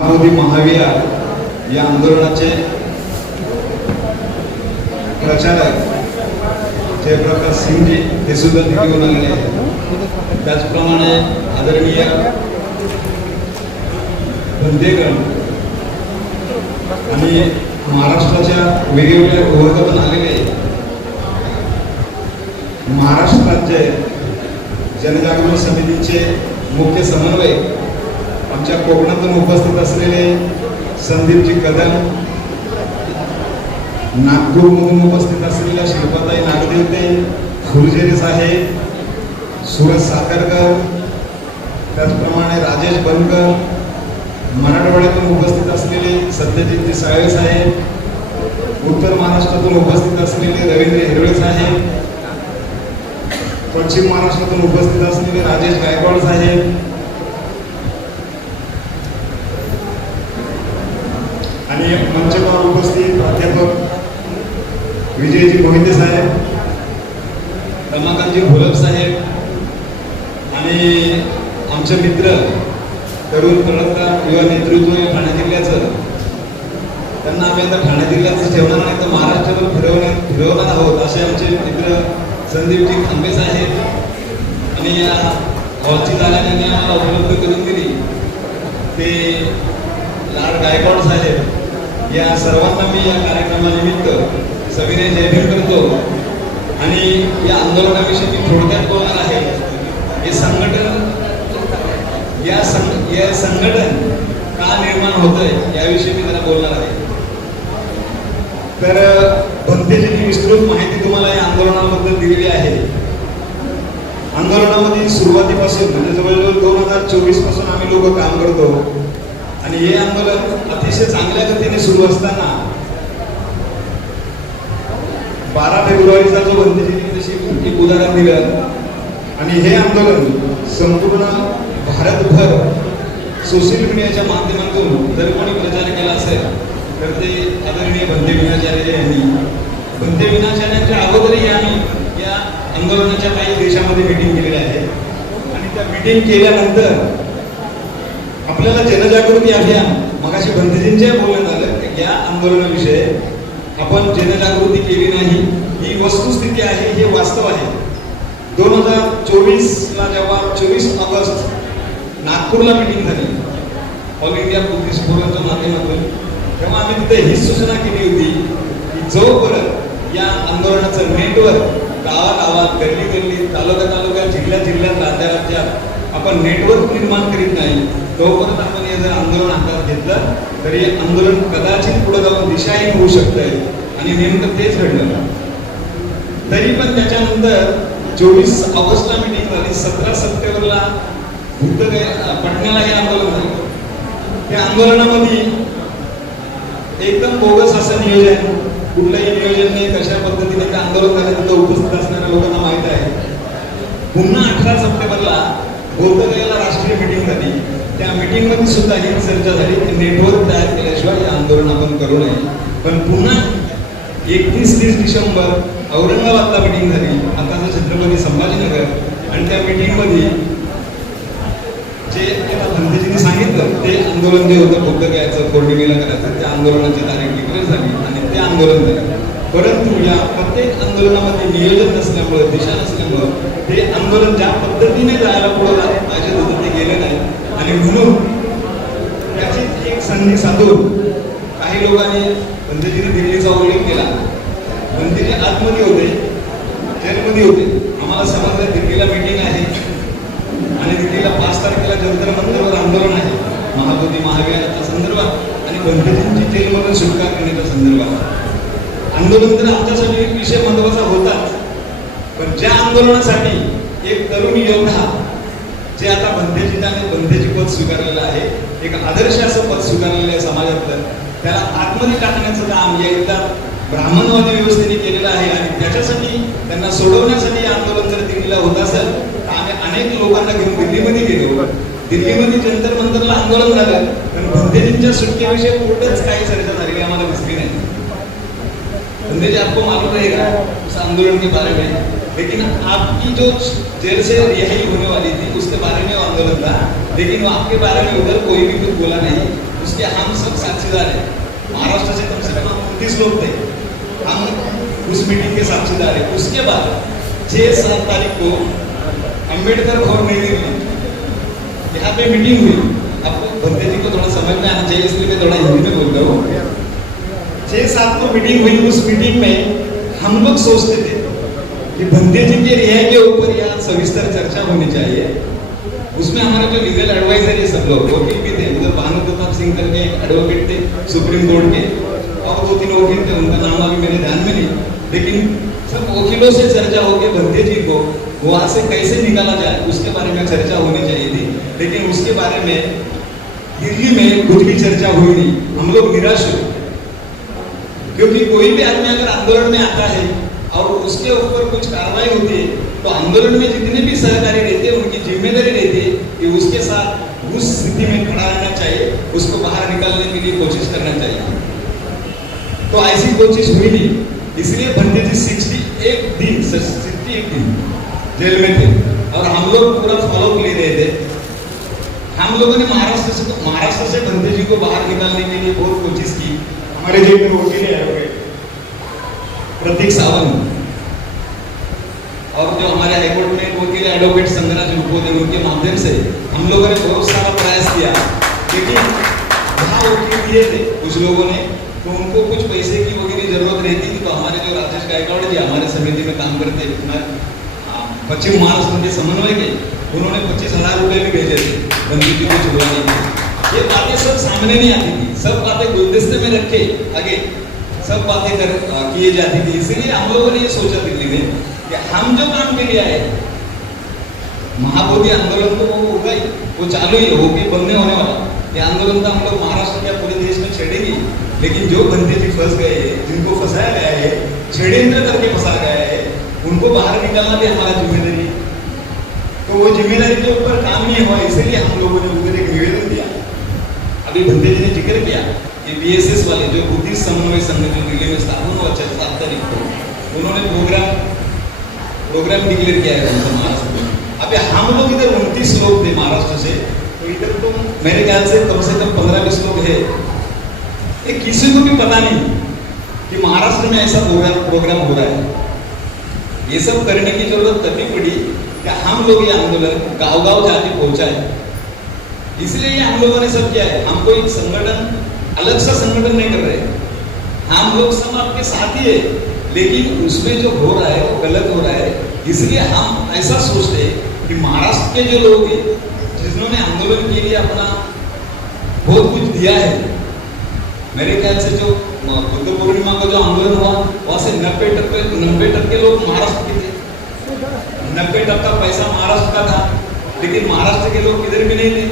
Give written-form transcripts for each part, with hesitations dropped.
मोदी महाविहार या आंदोलनाचे प्रचारक जयप्रकाश सिंगजी हे सुद्धा तिथे येऊन आलेले आहेत. त्याचप्रमाणे आदरणीय बंदेगण आणि महाराष्ट्राच्या वेगवेगळ्या विभागातून आलेले महाराष्ट्र राज्य जनजागृती समितीचे मुख्य समन्वयक आमच्या कोकणातून उपस्थित असलेले संदीपजी कदम, नागपूरमधून उपस्थित असलेल्या शिल्पाताई नागदेवते, फुलझेरे साहेब, सुरज साखरकर, त्याचप्रमाणे राजेश बनकर, मराठवाड्यातून उपस्थित असलेले सत्यजित साळवे साहेब, उत्तर महाराष्ट्रातून उपस्थित असलेले रवींद्र हिरवे साहेब, पश्चिम महाराष्ट्रातून उपस्थित असलेले राजेश गायकवाड साहेब आणि मंचपावर उपस्थित प्राध्यापक विजयजी मोहिते साहेब, रमाकांतजी घोलप साहेब आणि आमचे मित्र तरुण तळपदार युवा नेतृत्व ठाणे जिल्ह्याचं, त्यांना आम्ही आता ठाणे जिल्ह्याचं ठेवणार नाही तर महाराष्ट्रातून फिरवणार आहोत असे आमचे मित्र संदीपजी खांबे साहेब आणि या हॉलची जागा त्यांनी आम्हाला उपलब्ध करून दिली ते लाड गायकवाड साहेब, या सर्वांना मी या कार्यक्रमानिमित्त सविनय जयभीम करतो. आणि या आंदोलनाविषयी मी थोडक्यात बोलणार आहे. हे संघटन या संघटन का निर्माण होतंय याविषयी मी जरा बोलणार आहे. तर भंतेजींनी विस्तृत माहिती तुम्हाला या आंदोलनाबद्दल दिलेली आहे. आंदोलनामध्ये सुरुवातीपासून म्हणजे जवळजवळ 2024 पासून आम्ही लोक काम करतो आणि हे आंदोलन अतिशय चांगल्या गतीने सुरू असताना 12 फेब्रुवारीचा जो भंतेजींनी जशी एक उदाहरण दिलं आणि हे आंदोलन संपूर्ण भारतभर सोशल मीडियाच्या माध्यमातून जर कोणी प्रचार केला असेल तर ते आदरणीय भंते विनाचार्य यांनी. भंते विनाचार्यांच्या अगोदरही आम्ही या आंदोलनाच्या काही देशामध्ये मीटिंग केलेली आहे आणि त्या मीटिंग केल्यानंतर आपल्याला जनजागृती अभियान मगाशी भंतेजींच्या बोलण्यात आलं की या आंदोलनाविषयी आपण जनजागृती केली नाही, ही वस्तुस्थिती आहे, हे वास्तव आहे. 2024ला जेव्हा 24 ऑगस्ट नागपूरला मीटिंग झाली ऑल इंडिया बुद्धिस्ट फोरमच्या माध्यमातून, तेव्हा आम्ही तिथे ही सूचना केली होती की जोपर्यंत या आंदोलनाचं नेटवर्क गावागावात, गल्ली गल्ली, तालुक्यात, जिल्ह्यात, राज्यात आपण नेटवर्क निर्माण करीत नाही तोपर्यंत आपण हे जर आंदोलन हातात घेतलं तर हे आंदोलन कदाचित पुढे जाऊन दिशाहीन होऊ शकतंय आणि नेमकं तेच घडलं. तरी पण त्याच्यानंतर 24 ऑगस्टला मीटिंग झाली, 17 सप्टेंबरला पटण्याला हे आंदोलन झालं. त्या आंदोलनामध्ये एकदम बोगस असं नियोजन, कुठलंही नियोजन नाही, कशा पद्धतीने ते आंदोलन झालं तिथं उपस्थित असणाऱ्या लोकांना माहित आहे. पुन्हा 18 सप्टेंबरला बोधगयाला राष्ट्रीय मीटिंग झाली. त्या मीटिंगमध्ये सुद्धा ही चर्चा झाली की नेटवर्क तयार केल्याशिवाय हे आंदोलन आपण करू नये. पण पुन्हा 31-30 डिसेंबर औरंगाबादला मीटिंग झाली, आताचं छत्रपती संभाजीनगर, आणि त्या मीटिंगमध्ये जे भंतेजींनी सांगितलं ते आंदोलन जे होतं बोधगयाचं पौर्णिमेला करायचं, त्या आंदोलनाची तारीख डिक्लेअर झाली आणि ते आंदोलन झालं. परंतु या प्रत्येक आंदोलनामध्ये नियोजन नसल्यामुळे, दिशा नसल्यामुळे ते आंदोलन ज्या पद्धतीने जायला पुढे पाहिजे होतं ते गेलं नाही. आणि म्हणून त्याची एक संधी साधून काही लोकांनी भंतेजीने दिल्लीचा उल्लेख केला. भंतेजी आतमध्ये होते, जेलमध्ये होते. आम्हाला समजलं दिल्लीला मीटिंग आहे आणि दिल्लीला 5 तारखेला जंतर मंतरवर आंदोलन आहे महाबोधी महाविहाराच्या संदर्भात आणि भंतेजींची जेलमधून सुटका करण्याच्या संदर्भात. आंदोलन तर आमच्यासाठी एक विषय महत्वाचा होताच, पण ज्या आंदोलनासाठी एक तरुण योद्धा जे आता भंतेजी पद स्वीकारलेलं आहे, एक आदर्श असं पद स्वीकारलेलं आहे समाजातलं, त्याला आतमध्ये टाकण्याचं काम या एकदा ब्राह्मणवादी व्यवस्थेने केलेलं आहे. आणि त्याच्यासाठी त्यांना सोडवण्यासाठी आंदोलन जर दिल्लीला होत असेल तर आम्ही अनेक लोकांना घेऊन दिल्लीमध्ये गेलो. दिल्लीमध्ये जंतर मंतरला आंदोलन झालं, पण भंतेजींच्या सुटकेविषयी कुठेच काही चर्चा झालेली आम्हाला दिसली नाही. भंतेजी आपको मालूम रहेगा उस आंदोलन के बारे में, लेकिन आपकी जो जेल से रिहाई होने वाली थी उसके बारे में आंदोलन था, लेकिन आपके बारे में उधर कोई भी कुछ बोला नहीं. उसके हम सब साक्षीदार हैं। महाराष्ट्र से कम 29 लोग थे, हम उस मीटिंग के साक्षीदार हैं। उसके बाद 6-7 तारीख को अम्बेडकर भवन नई दिल्ली यहाँ पे मीटिंग हुई। आपको भंते जी को थोड़ा समझ में आना चाहिए, इसलिए मैं थोड़ा हिंदी में बोल रहा हूँ। 6-7 को मीटिंग हुई। उस मीटिंग में हम लोग सोचते थे कि भंते जी के रिहाई के ऊपर यहाँ सविस्तर चर्चा होनी चाहिए। उसमें हमारे जो लीगल एडवाइजर ये सब लोग वकील भी थे, मतलब भानु प्रताप सिंह करके एडवोकेट थे सुप्रीम कोर्ट के, और 2-3 वकील थे, उनका नाम अभी मेरे ध्यान में नहीं, लेकिन सब वकीलों से चर्चा हो गई भंते जी को वहां से कैसे निकाला जाए उसके बारे में चर्चा होनी चाहिए थी। लेकिन उसके बारे में दिल्ली में कुछ भी चर्चा हुई नहीं। हम लोग निराश हुए, क्योंकि कोई भी आदमी अगर आंदोलन में आता है और उसके ऊपर कुछ कार्रवाई होती है तो आंदोलन में जितने भी सहकारी रहते हैं उनकी जिम्मेदारी रहती है कि उसके साथ उस स्थिति में खड़ा रहना चाहिए, उसको बाहर निकालने के लिए कोशिश करना चाहिए। तो ऐसी कोशिश हुई नहीं, इसलिए भंते जी 61 दिन जेल में थे और हम लोग पूरा फॉलो ले रहे थे। हम लोगों ने महाराष्ट्र से भंते जी को बाहर निकालने के लिए बहुत कोशिश की। हमारे जेल में वकील है प्रतीक सावंत, और जो हमारे हाईकोर्ट में वकील एडवोकेट संगराज रुपोदे, उनके माध्यम से हम लोगों ने बहुत सारा प्रयास किया। लेकिन वहाँ वकील दिए थे कुछ लोगों ने, तो उनको कुछ पैसे की वगैरह जरूरत रहती थी, तो हमारे जो राजेश गायकवाड़ जी हमारे समिति में काम करते पश्चिम महाराष्ट्र के समन्वय के, उन्होंने 25,000 रुपए भी भेजे थे बंदी जी को छुड़वाने के। ये बातें सब सामने नहीं आती थी, सब बातें गुलदस्ते में रखे आगे सब बातें किए जाती थी। इसीलिए हम लोगों ने ये सोचा दिल्ली में कि हम जो काम के लिए आए, महाबोधि आंदोलन तो वो होगा ही, वो चालू ही होगी, बंद नहीं होने वाला। ये आंदोलन तो हम लोग महाराष्ट्र या पूरे देश में छेड़ेंगे। लेकिन जो बंदे जी फंस गए, जिनको फंसाया गया है, षड्यंत्र करके फंसा गया है, उनको बाहर निकालना भी हमारा जिम्मेदारी है। तो वो जिम्मेदारी के ऊपर काम नहीं हुआ, इसलिए हम लोगों ने उधर एक निवेदन दिया। अभी भंते जी ने जिक्र किया कि BSS वाले जो बुद्धिस्ट समन्वय संघ जो दिल्ली में स्थापन हुआ 7 तारीख को, उन्होंने प्रोग्राम डिक्लेयर किया है महाराष्ट्र में। अभी हम लोग इधर 29 लोग थे महाराष्ट्र से, तो इधर तो मेरे ख्याल से कम 15-20 लोग है। ये किसी को भी पता नहीं कि महाराष्ट्र में ऐसा प्रोग्राम हो रहा है। ये सब करने की जरूरत तभी पड़ी कि हम लोग ये आंदोलन गांव-गांव जाके पहुंचाए। इसलिए ये हम लोगों ने सब किया है। हम कोई संगठन अलग सा संगठन नहीं कर रहे, हम लोग सब आपके साथ ही है, लेकिन उसमें जो हो रहा है वो गलत हो रहा है। इसलिए हम ऐसा सोचते हैं कि महाराष्ट्र के जो लोग हैं जिन्होंने आंदोलन के लिए अपना बहुत कुछ दिया है, मेरे ख्याल से जो बुद्ध पूर्णिमा का जो आंदोलन हुआ वहां से 90% लोग महाराष्ट्र के थे। 90% पैसा महाराष्ट्र का था, लेकिन महाराष्ट्र के लोग किधर भी नहीं थे।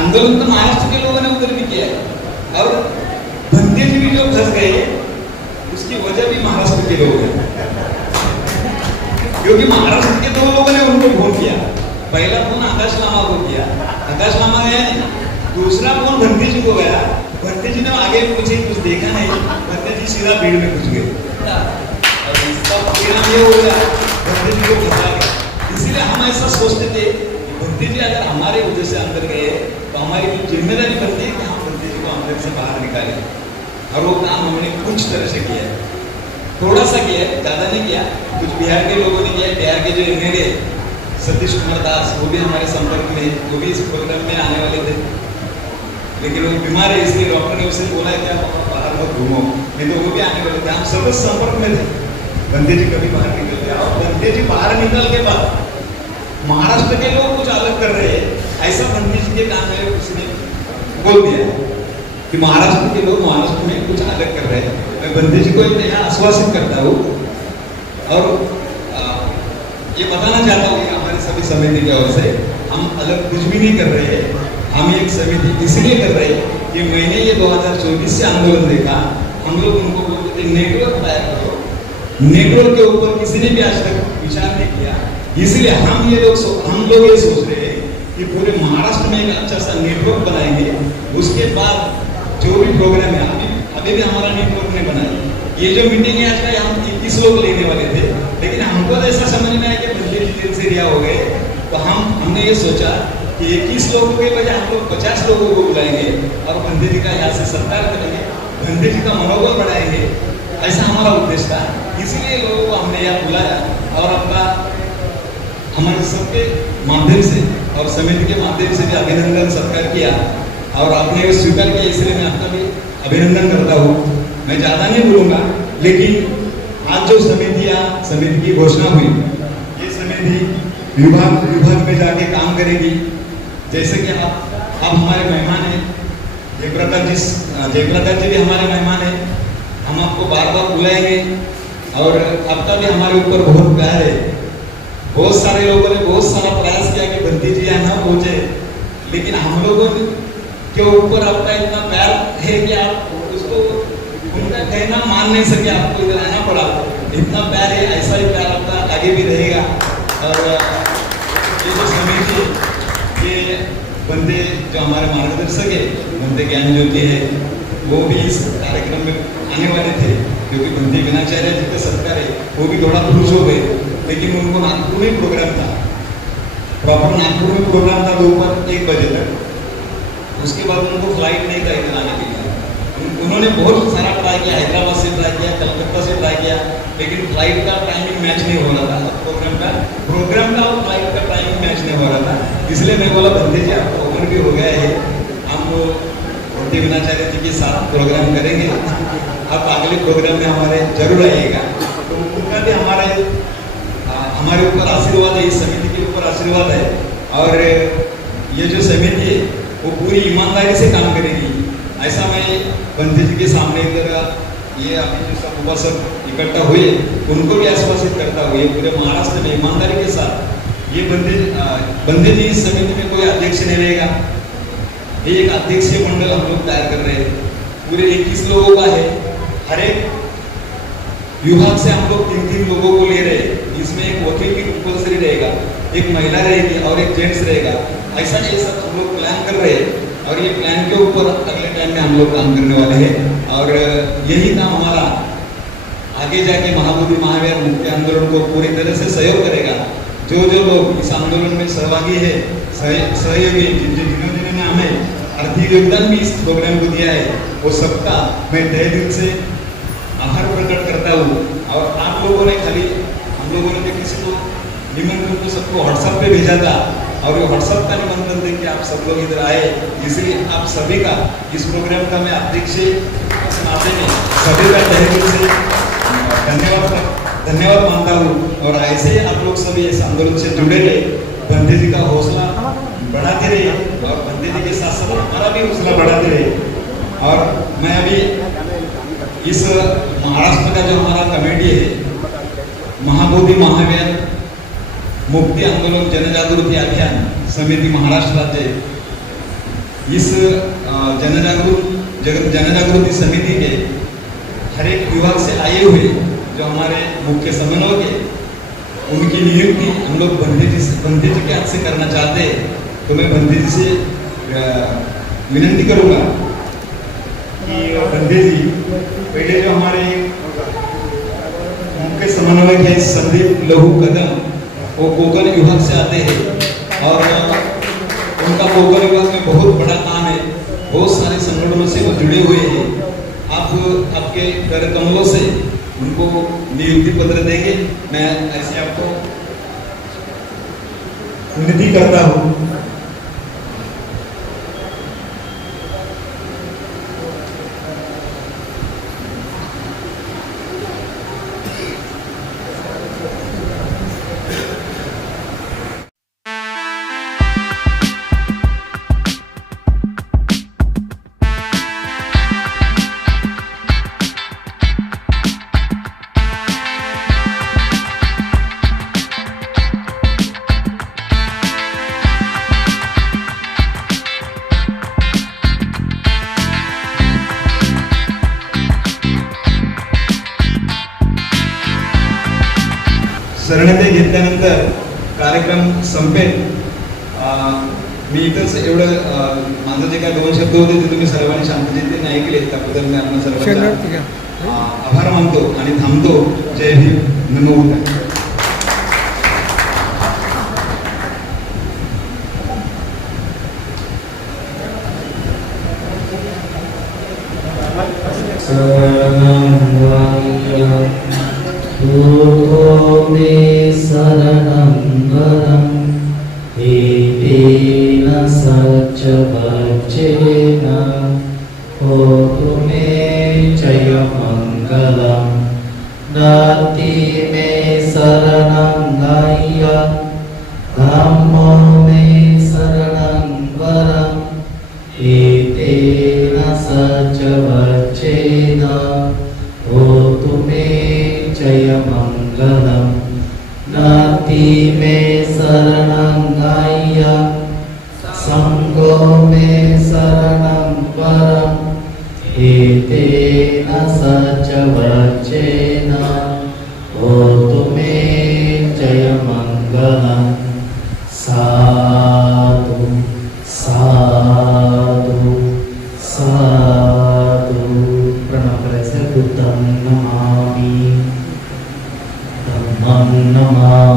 आंदोलन तो महाराष्ट्र के लोगों ने उधर भी किया है, और भंते जी भी जो फंस गए उसकी वजह भी महाराष्ट्र के लोग हैं, क्योंकि महाराष्ट्र के 2 लोगों ने उनको फोन किया। पहला फोन आकाश लामा को किया, आकाश लामा गया नहीं। दूसरा फोन भंते जी को गया, भंते जी ने आगे पूछे कुछ देखा नहीं, भंते जी सीधा भीड़ में घुस गए और इसका परिणाम ये हो गया भंते जी को फंसा गया। इसीलिए हम ऐसा सोचते थे कि भंते जी अगर हमारे वजह से अंदर गए तो हमारी जिम्मेदारी बनती है कि हम भंते जी को अंदर से बाहर निकालें, और वो काम हमने कुछ तरह से किया है। थोड़ा सा किया है, ज्यादा नहीं किया। कुछ बिहार के लोगों ने किया है। बिहार के जो MLA सतीश कुमार दास, वो भी हमारे संपर्क में, वो भी इस प्रोग्राम में आने वाले थे, लेकिन वो बीमार है, इसलिए डॉक्टर ने उसे बोला कि आप बाहर मत घूमो, नहीं तो वो भी आने वाले थे। हम सब संपर्क में थे। बंदे जी कभी बाहर निकल गया, और बंदे जी बाहर निकल के बाद महाराष्ट्र के लोग कुछ अलग कर रहे हैं, ऐसा बंदे जी के काम में किसी ने बोल दिया कि महाराष्ट्र के लोग महाराष्ट्र में कुछ अलग कर रहे हैं। मैं बंदे जी को यहाँ आश्वासित करता हूँ और ये बताना चाहता हूँ कि हमारी सभी समिति की ओर से हम अलग कुछ भी नहीं कर रहे हैं। हम एक समिति इसलिए कर रहे हैं कि मैंने ये 2024 से आंदोलन देखा। हम लोग उनको बोलते थे नेटवर्क तैयार करो, नेटवर्क के ऊपर किसी ने भी आज तक विचार नहीं किया। इसलिए हम लोग ये सोच रहे हैं कि पूरे महाराष्ट्र में एक अच्छा सा नेटवर्क बनाएंगे। उसके बाद जो भी प्रोग्राम है, अभी भी हमारा नेटवर्क नहीं बनाया। ये जो मीटिंग है आज का, हम 21 लोग लेने वाले थे, लेकिन हमको तो ऐसा समझ में आया कि बंदे जी जेल से रिहा हो गए, तो हमने ये सोचा कि 21 लोगों के बजाय हम लोग 50 लोगों को बुलाएंगे और बंदे जी का यहाँ से सत्कार करेंगे, बंदे जी का मनोबल बढ़ाएंगे, ऐसा हमारा उद्देश्य था। इसीलिए लोगों को हमने यहाँ बुलाया और अपना हमारे सबके माध्यम से और समिति के माध्यम से भी अभिनंदन सत्कार किया और आपने स्वीकार किया, इसलिए मैं आपका भी अभिनंदन करता हूँ। मैं ज़्यादा नहीं बोलूँगा, लेकिन आज जो समिति की घोषणा हुई, ये समिति विभाग में जाके काम करेगी। जैसे कि आप हमारे मेहमान हैं, जयप्रकाश जी भी हमारे मेहमान हैं, हम आपको बार बार बुलाएंगे और आपका भी हमारे ऊपर बहुत प्यार है। बहुत सारे लोगों ने बहुत सारा प्रयास किया कि बंटी जी यहाँ न पहुंचे, लेकिन हम लोगों के ऊपर आपका इतना प्यार है कि आप उसको उनका कहना मान नहीं सके, आपको इधर आना पड़ा। इतना प्यार है, ऐसा ही प्यार आपका आगे भी रहेगा। और ये जो समिति, ये बंदे जो हमारे मार्गदर्शक है, बंदे ज्ञान ज्योति है, वो भी इस कार्यक्रम में आने वाले थे, क्योंकि बंदे विनाचार्य जी का सत्कार है, वो भी थोड़ा खुश हो गए, लेकिन उनको नागपुर में प्रोग्राम था, प्रॉपर नागपुर में प्रोग्राम था दोपहर 1 बजे तक। उसके बाद उनको फ्लाइट नहीं था इधर आने के लिए। उन्होंने बहुत सारा ट्राई किया, हैदराबाद से ट्राई किया, कलकत्ता से ट्राई किया, लेकिन फ्लाइट का टाइमिंग मैच नहीं हो रहा था। प्रोग्राम का और फ्लाइट का टाइमिंग मैच नहीं हो रहा था। इसलिए मैं बोला बंदे जी आपका ओवर भी हो गया है, हम बंटी विनाचार्य जी के साथ प्रोग्राम करेंगे, आप अगले प्रोग्राम में हमारे जरूर आइएगा। तो उनका भी हमारे ऊपर आशीर्वाद है, इस समिति के ऊपर आशीर्वाद है। और ये जो समिति है वो पूरी ईमानदारी से काम करेगी, ऐसा मैं बंटी जी के सामने इधर ये अभी जो सब उपासक इकट्ठा हुए उनको भी आश्वासित करता हूँ, ये पूरे महाराष्ट्र में ईमानदारी के साथ ये बंदे जी इस समिति में कोई अध्यक्ष नहीं रहेगा। ये एक अध्यक्षीय मंडल हम लोग तैयार कर रहे हैं, पूरे 21 लोगों का है। हर एक विभाग से हम लोग 3-3 लोगों को ले रहे हैं। इसमें एक वकील की कंपल्सरी रहेगा, एक महिला रहेगी और एक जेंट्स रहेगा। ऐसा हम लोग प्लान कर रहे हैं और ये प्लान के ऊपर अगले टाइम में हम लोग काम करने वाले हैं। और यही काम हमारा आगे जाके महाबोधि महावीर मुक्ति आंदोलन को पूरी तरह से सहयोग करेगा। जो लोग इस आंदोलन में सहभागी है, सहयोगी, जिन्होंने हमें आर्थिक योगदान भी इस प्रोग्राम को दिया है, वो सबका मैं तहे दिल से आभार प्रकट करता हूँ। और आप लोगों ने हम लोगों ने किसी को निमंत्रण तो सबको व्हाट्सएप पे भेजा था और ये व्हाट्सएप का निमंत्रण देके आप सब लोग इधर आए, इसलिए आप सभी का इस प्रोग्राम का मैं अध्यक्ष नाते में सभी का तहे दिल से धन्यवाद मानता हूँ। और ऐसे आप लोग सभी इस आंदोलन से जुड़े रहे, बंदे जी का हौसला बढ़ाते रहे और बंदे जी के साथ साथ हमारा भी हौसला बढ़ाते रहे। और मैं अभी इस महाराष्ट्र का जो हमारा कमेटी है, महाबोधि महावीर मुक्ति आंदोलन जनजागृति अभियान समिति महाराष्ट्र राज्य, इस जनजागृति समिति के हर एक विभाग से आए हुए जो हमारे मुख्य समन्वयक है, उनकी नियुक्ति हम लोग बंदे जी के हाथ से करना चाहते हैं। तो मैं बंदे जी से विनती करूंगा कि बंदे जी पहले जो हमारे मुख्य समन्वयक है संदीप लहू कदम, वो कोकण विभाग से आते हैं और उनका कोकण विभाग में बहुत बड़ा काम है, बहुत सारे संगठनों से वो जुड़े हुए हैं। आप आपके कर कमलों से उनको नियुक्ति पत्र देंगे, मैं ऐसे आपको विनती करता हूँ। शरणते घेतल्यानंतर कार्यक्रम संपेल। मी इथंच एवढं माझं जे काय 2 शब्द होते ते तुम्ही सर्वांनी शांततेने ऐकले, त्याबद्दल मी आपल्या सर्वांचे आभार मानतो आणि थांबतो। जय भीम, नमो बुद्धाय। शरणं वयं तुतो मे शरणं वरं एतेन सच वचेन होतु मे जयमङ्गलं नाति मे शरणं वयं धम्मो मे शरणं वरं एतेन सच वचेन होतु मे जयमङ्गलं नाति मे शरणं वयं सङ्गो मे शरणं वरं एतेन सच वचेन होतु मे जयमङ्गलं साधु साधु साधु प्रणाम करायचं बुद्धं नमामि धम्मं नमामि